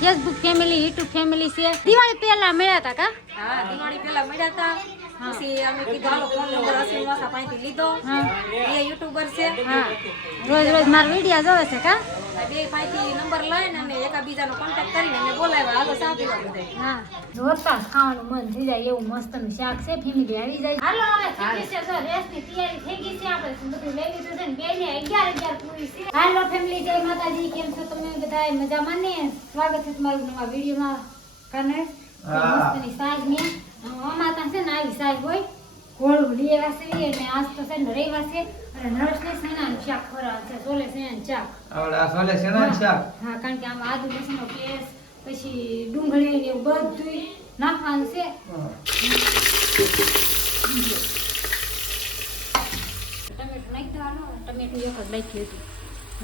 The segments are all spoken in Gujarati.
ફેસબુક ફેમિલી, યુટ્યુબ ફેમિલી છે. દિવાળી પહેલા મળ્યા હતા કા? હા, દિવાળી પહેલા મળ્યા હતા. પછી અમે કીધું હાલો ફોન નંબર અસીમ વાસા પાસેથી લીધો. એ યુટ્યુબર છે. હા, રોજ રોજ મારા વિડીયો જોવે છે કા? બે પાસેથી નંબર લઈને અને એકાબીજાનો કોન્ટેક્ટ કરીને અમે બોલાવ્યા હાલો ચા પીવા બધાય. હા, જોતા જ ખાવાનું મન થઈ જાય એવું મસ્તનું શાક છે. ફેમિલી આવી જાય. હાલો હવે થઈ ગઈ છે, જો રેસની તૈયારી થઈ ગઈ છે. આપણે બધું લઈ લીધું છે ને બેને 11 પૂરી છે. હાલો ફેમિલી, જય માતાજી. કેમ છો તમે બધા? મજામાં ને? સ્વાગત છે તમારું નવા વિડીયોમાં. કને મસ્તની સાજ ને અમાતા છે ને આવી સાજ હોય ઘોડું લેવા છે. અને આજ તો છે ને રવિવાર છે અને નરસને સેનાનું શાક ખવડાવવાનું છે. સોલે સેનાનું શાક. આવડા સોલે સેનાનું શાક. હા, કારણ કે આમાં આદુ લસણનો પેસ્ટ પછી ડુંગળી ને એવું બધું નાખવાનું છે. ટમેટું નાખી દેવાનું. ટમેટું એક જ નાખ્યું હતું.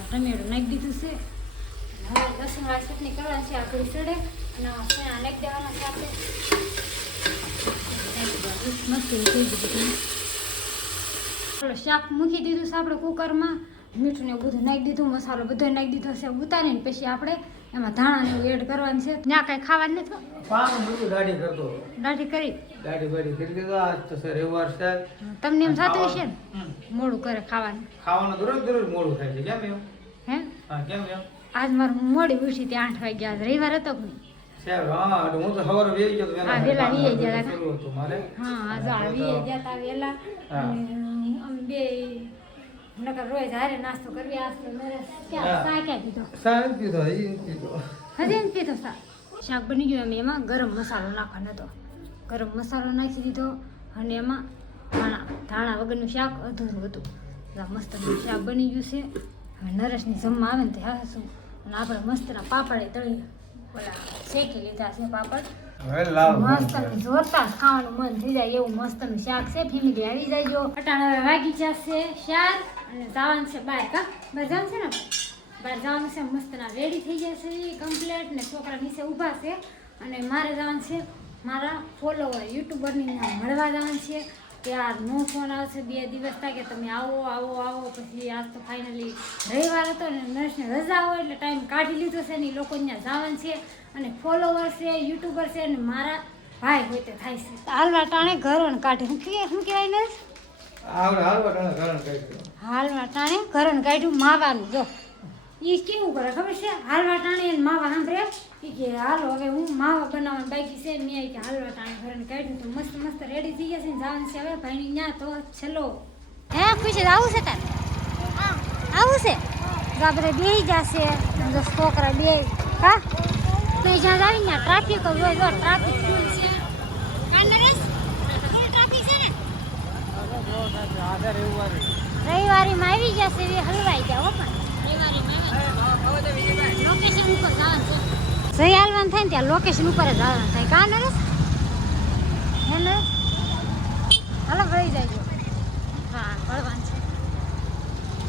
ટમેટું નાખી દીધું છે. હવે લસણ વાળી ચટણી કરવાની છે. આખરી ચડે અને સેણા નાખી દેવાના છે આપણે. મસ્ત થઈ ગયું. શાક મૂકી દીધું છે આપણે કુકરમાં. મીઠું ને એવું બધું નાખી દીધું. મસાલો બધો નાખી દીધો છે. ઉતારીને પછી આપણે એમાં ધાણા ને એવું એડ કરવાનું છે. ત્યાં કઈ ખાવાનું નથી. પાનું બધું દાઢી કરતો. દાઢી કરી દાઢી કરી દીધો. આજ તો સર રવિવાર છે. તમને એમ થતું હશે ને મોડું કરે ખાવાનું? ખાવાનું દરરોજ મોડું થાય છે. કેમ એમ? હે? હા, કેમ એમ? આજ મારું મોડી ઉઠી ત્યાં 8 વાગ્યા. રવિવાર હતો કે નહીં? સાહેબ, હા, હું તો સવારે વેઈ ગયો તો હા, વેલા વી ગયા હતા. શરૂ હતું મારે. હા, આજ વી ગયા હતા વેલા. અને અમે બે નકર રોજ હારે નાસ્તો કરવી. આજ તો નરેશ ક્યાં ચા ક્યાં પીધો? સાહેબ પીધો, એ પીધો. હજી એમ પીધો સા. શાક બની ગયું. અમે એમાં ગરમ મસાલો નાખવાનો હતો. ગરમ મસાલો નાખી દીધો અને એમાં ધાણા વગરનું શાક અધૂરું હતું. મસ્તનું શાક બની ગયું છે. હવે નરેશની જમવા આવે ને તે હાસું અને આપણે મસ્તના પાપડે તળી ઓલા શેકી લીધા છે પાપડ. હવે લાવ. મસ્ત જોતા જ ખાવાનું મન થઈ જાય એવું મસ્તનું શાક છે. ફેમિલી આવી જાય. અટાણે હવે વાગી જશે 4 અને જવાનું છે બહાર કા? બહાર જવાનું છે ને? બહાર જવાનું છે. મસ્તના રેડી થઈ જશે કમ્પ્લેટ ને છોકરા નીચે ઊભા છે. અને મારે જવાનું છે મારા ફોલોવર યુટ્યુબરની મળવા જવાનું છે. ત્યાર નો ફોન આવશે 2 દિવસ થાય કે તમે આવો આવો આવો. પછી આજ તો ફાઇનલી રવિવાર હતો ને નર્સને રજા હોય એટલે ટાઈમ કાઢી લીધો છે ને એ લોકો ત્યાં જવાનું છે. અને ફોલોવર છે, યુટ્યુબર છે અને મારા ભાઈ હોય તે થાય છે. હાલવા ટાણે ઘરોને કાઢે. શું કહેવાય ને? હાલવા ટાણે ઘરોને કાઢ્યું માવાનું. જો એ કેવું કરે ખબર છે? હાલવા ટાણે એને માવા સાંભળે કે હાલો હવે હું માવા બનાવવાનું બાકી છે. મેં કે હાલવા ટાણે ઘરને કાઢ્યું તો મસ્ત મસ્ત રેડી થઈ ગયા છે. જવાનું છે હવે ભાઈની ત્યાં તો છેલ્લો. હે ખુશી આવું છે તારે? આવું છે તો આ બધા બેસી જશે. છોકરા બે હા નહીં જ્યાં આવી ત્યાં ટ્રાફિક જ હોય. જો ટ્રાફિક ફૂલ છે. ફૂલ ટ્રાફિક છે ને? રવિવારીમાં આવી જશે એ હલવાઈ જાવ પણ લોકેશન ઉપર જવાનું છે. જઈ હાલવાનું થાય ને ત્યાં લોકેશન ઉપર જ જવાનું થાય. કા નરેશ? હે નરેશ? હાલો વળી જાય. હા, વળવાનું છે.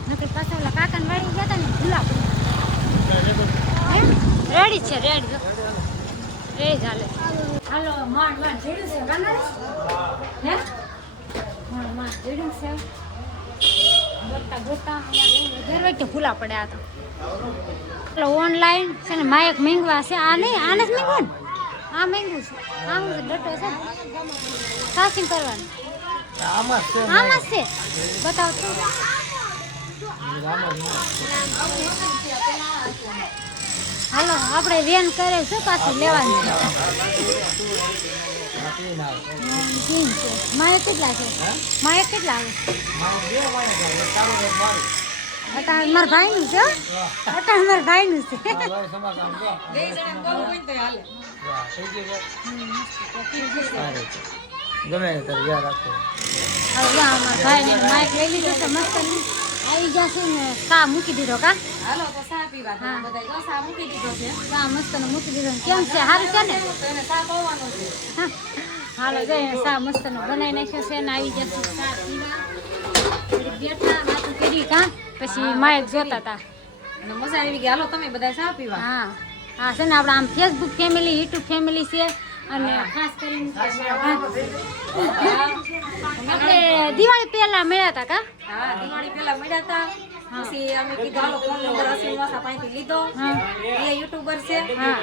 નકર પાછા ઓલા કાકાને વાળી ગયા હતા ને ભૂલા રેડી છે. રેડી ચાલે. હાલો માંડ જેડું છે. કા નરેશ? હે માંડ જેડું છે. ગોતા દર વખતે ફૂલા પડ્યા હતા. ઓનલાઈન છે ને માયક મેંગવા છે. આ નહીં, આને જ મેંગવું ને? આ મેંગવું છે. આમ ડટો છે સાસિંગ કરવાનું. આમાં જ છે. બતાવો તો. હાલો આપણે વેન કરે છે પાછું લેવાની છે. માયક કેટલા છે? માયક કેટલા આવે? અટાણ મારા ભાઈનું છે. અટાણ મારા ભાઈનું છે. ગમે ત્યારે યાદ રાખો. હવે અમારા ભાઈને માઇક લઈ લીધો છે. મસ્ત આવી જશે ને. ચા મૂકી દીધો કા? હાલો તો ચા પીવા તો બધાય જો ચા મૂકી દીધો છે. ચા મસ્ત મૂકી દીધો. કેમ છે? સારું છે ને? તો એને ચા પીવાનો છે. હાલો જઈને ચા મસ્ત બનાવી નાખ્યો છે ને આવી જશે ચા પીવા. બેઠા વાતું કરી કા? પછી માઇક જોતા હતા અને મજા આવી ગઈ. હાલો તમે બધા ચા પીવા. હા હા છે ને આપણે આમ ફેસબુક ફેમિલી, યુટ્યુબ ફેમિલી છે. અને ખાસ કરીને આપણે દિવાળી પહેલા મળ્યા હતા કા? હા, દિવાળી પહેલા મળ્યા હતા. પછી અમે કીધું હાલો ફોન નંબર અશ્વિન વાસા પાસેથી લીધો એ યુટ્યુબર છે હા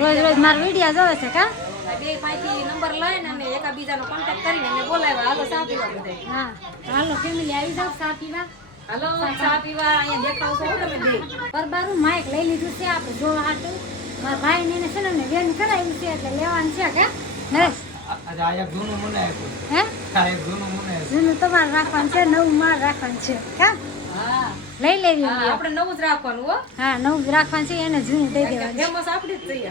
રોજ રોજ મારા વિડીયો જોવે છે કા બે પાસેથી નંબર લઈને અને એકાબીજાનો કોન્ટેક્ટ કરીને એને બોલાવ્યા હાલો ચા પીવા બધાય હા તો હાલો ફેમિલી આવી જાવ ચા પીવા હાલો ચા પીવા અહીંયા દેખાવ છો તમે બે પરબારું માઇક લઈ લીધું છે આપણે જોવા હાટું મારા ભાઈ ને એને છે ને વેન કરાવ્યું છે એટલે લેવાનું છે કે નરેશ આજે આ એક જૂનું મને આપ્યું હે આ એક જૂનું મને આપ્યું જૂનું તમારે રાખવાનું છે નવું મારે રાખવાનું છે કા હા લઈ લેવી હા, આપણે નવું જ રાખવાનું હો હા નવું જ રાખવાનું છે એને જૂનું દઈ દેવાનું ફેમસ આપણી જ છીએ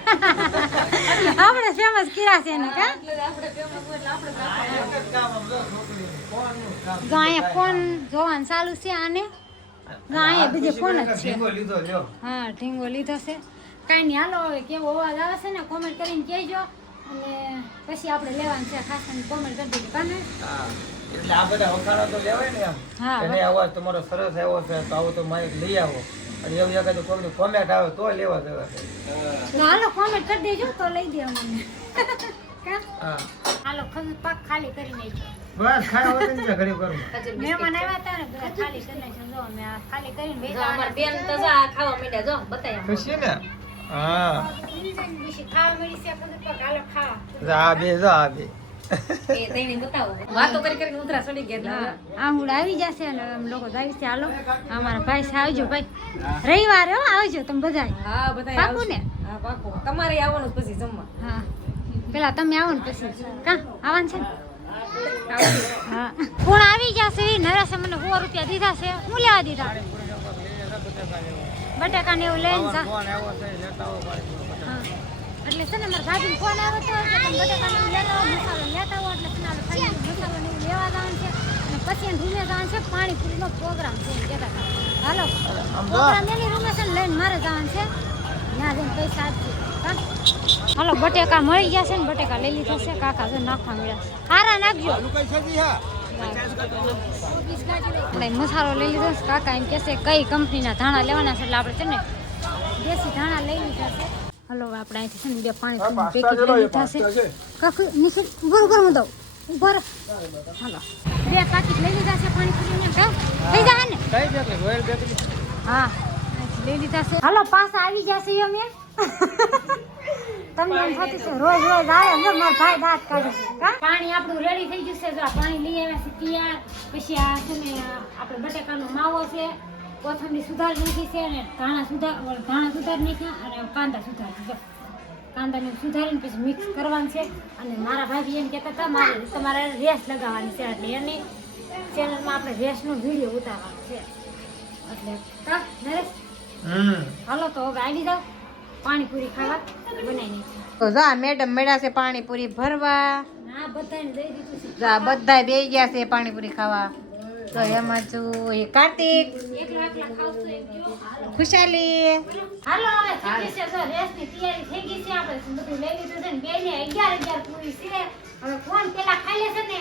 આપણે ફેમસ કર્યા છે એને કા એટલે આપણે ફેમસ એટલે આપણે જ રાખવાનું. એક જ કામ આમ જો છોકરીને ફોનનું કામ. જો અહીંયા ફોન જોવાનું ચાલુ છે આને જો અહીંયા બીજે ફોન જ છે ઢીંગો લીધો લ્યો હા ઢીંગો લીધો છે કાંઈ નહીં હાલો હવે કેવો અવાજ આવે છે ને કોમેન્ટ કરીને કહેજો અને પછી આપણે લેવાનું છે ખાસ કરીને કોમેન્ટ કરી દીધી કાને હા એટલે આ બધા વખાણો તો લેવાય ને આમ હા, એને અવાજ તમારો સરસ આવ્યો છે તો આવો તો માઇક લઈ આવો અને એવું એકાદ કોઈની કોમેન્ટ આવે તો લેવા દેવા છે તો હાલો કોમેન્ટ કરી દેજો તો લઈ દે મને કા હા હાલો ખજૂર પાક ખાલી કરી નાખ્યો બસ ખાવા વગર ને ઘરે કરું મહેમાન આવ્યા હતા ને બધા ખાલી કરી નાખ્યો જો મેં આ ખાલી કરીને જો અમારા બેન તો જો આ ખાવા માંડ્યા જો બતાય આમ. ખુશી ને હા પછી ખાવા મળી છે ખજૂર પાક હાલો ખાવા આ બે જો આ બે એ તઈને બતાવો વાતો કરી કરીને ઉતરા ચડી ગયા હા આંગુડ આવી જશે અને અમે લોકો આવી છે હાલો અમારા ભાઈ છે આવજો ભાઈ રવિવારે હો આવજો તમે બધા હા બતાય પાકું ને? હા પાકું તમારે આવવાનું જ પછી જમવા હા પેલા તમે આવો ને પછી કા આવવાનું છે ને હા કોણ આવી જશે નરેશે મને 100 રૂપિયા દીધા છે હું લેવા દીધા બટાકા ને એવું લઈને જા ફોન આવ્યો છે લેતા આવો પાડી હા એટલે છે ને મારા ભાભીને ફોન આવ્યો હતો કે તમે બટાકા ને એવું લેતા આવો મસાલો લેતા આવો એટલે છે ને આપણે ખાલી મસાલો ને એવું લેવા જવાનું છે અને પછી એને રૂમે જવાનું છે પાણીપુરીનો પ્રોગ્રામ છે એમ કહેતા હતા હાલો પ્રોગ્રામ એની રૂમે છે ને લઈને મારે જવાનું છે ત્યાં જઈને પૈસા આપજો હા હાલો બટેકા મળી ગયા છે ને બટેકા લઈ લીધા છે કાકા જો નાખવા મળ્યા હારા નાખજો આપણે મસાલો લઈ લીધો છે કાકા એમ કહેશે કઈ કંપનીના ધાણા લેવાના છે એટલે આપણે છે ને દેશી ધાણા લઈ લીધા છે હલો આપણે અહીંથી છે ને બે પાણી પેકેટ લઈ લીધા છે કાકુ નિખિલ ઉભર હું દઉં ઉભર હાલો બે પાકીટ લઈ લીધા છે પાણીપુરીના કા થઈ જાય ને કઈ બેકરી રોયલ બેકરી હા અહીંથી લઈ લીધા છે હાલો પાછા આવી જશે અમે તમને એમ થતું છે રોજ રોજ આવે ને મારા ભાઈ દાંત કાઢે છે કા પાણી આપણું રેડી થઈ ગયું છે જો આ પાણી લઈ આવ્યા છે તૈયાર પછી આ છે ને આપણે બટેકાનો માવો છે કોથમરી સુધાર નાખી છે અને ધાણા સુધાર નાખ્યા અને કાંદા સુધારી જો કાંદાને સુધારીને પછી મિક્સ કરવાનું છે અને મારા ભાભી એમ કહેતા હતા તમારે રેસ લગાવવાની છે એટલે એની ચેનલમાં આપણે રેસનો વિડીયો ઉતારવાનો છે એટલે કા નરેશ હાલો તો હવે આવી જાઓ પાણીપુરી ખાવા બનાવી નાખી તો જા મેડમ મળ્યા છે પાણીપુરી ભરવા હા બધાને દઈ દીધું છે જા બધા બેસી ગયા છે પાણીપુરી ખાવા તો એમાં છું એ કાર્તિક એકલા ખાવશું એમ કયો ખુશાલી હાલો હવે થઈ ગઈ છે જો રેસની તૈયારી થઈ ગઈ છે આપણે બધું લઈ લીધું છે ને બે ને 11 પૂરી છે હવે કોણ પેલા ખાઈ લેશે ને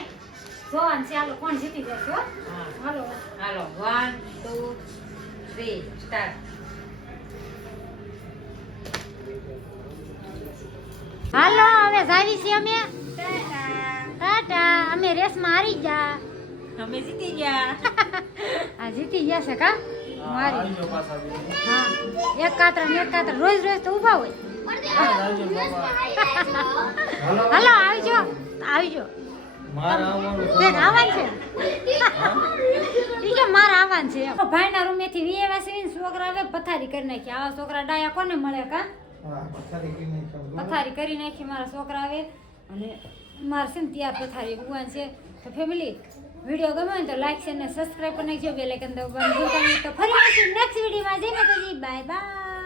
જોવાનું છે હાલો કોણ જીતી જશે હો હાલો હાલો 1 2 3 સ્ટાર્ટ હાલો હવે જાવી છીએ અમે ટાટા અમે રેસમાં હારી ગયા અમે જીતી ગયા આ જીતી ગયા છે કા મારી હા એક કાતર રોજ રોજ તો ઊભા હોય હાલો આવજો મારા આવવાનું બેન આવવાનું છે ઈ કે મારા આવવાનું છે ભાઈના રૂમેથી વીએવા છે છોકરા હવે પથારી કરી નાખી આવા છોકરા ડાયા કોને મળે કા હા પથારી કરી નાખી પથારી કરી નાખી મારા છોકરા આવે અને મારે છે ને ત્યાં પથારી ઉગવાન છે તો ફેમિલી વિડીયો ગમે ને તો લાઈક છે ને સબસ્ક્રાઈબ કરી નાખજો બેલ આઇકન દબાવવાનું ભૂલતા નહીં તો ફરી મળીશું નેક્સ્ટ વિડીયોમાં જય માતાજી બાય બાય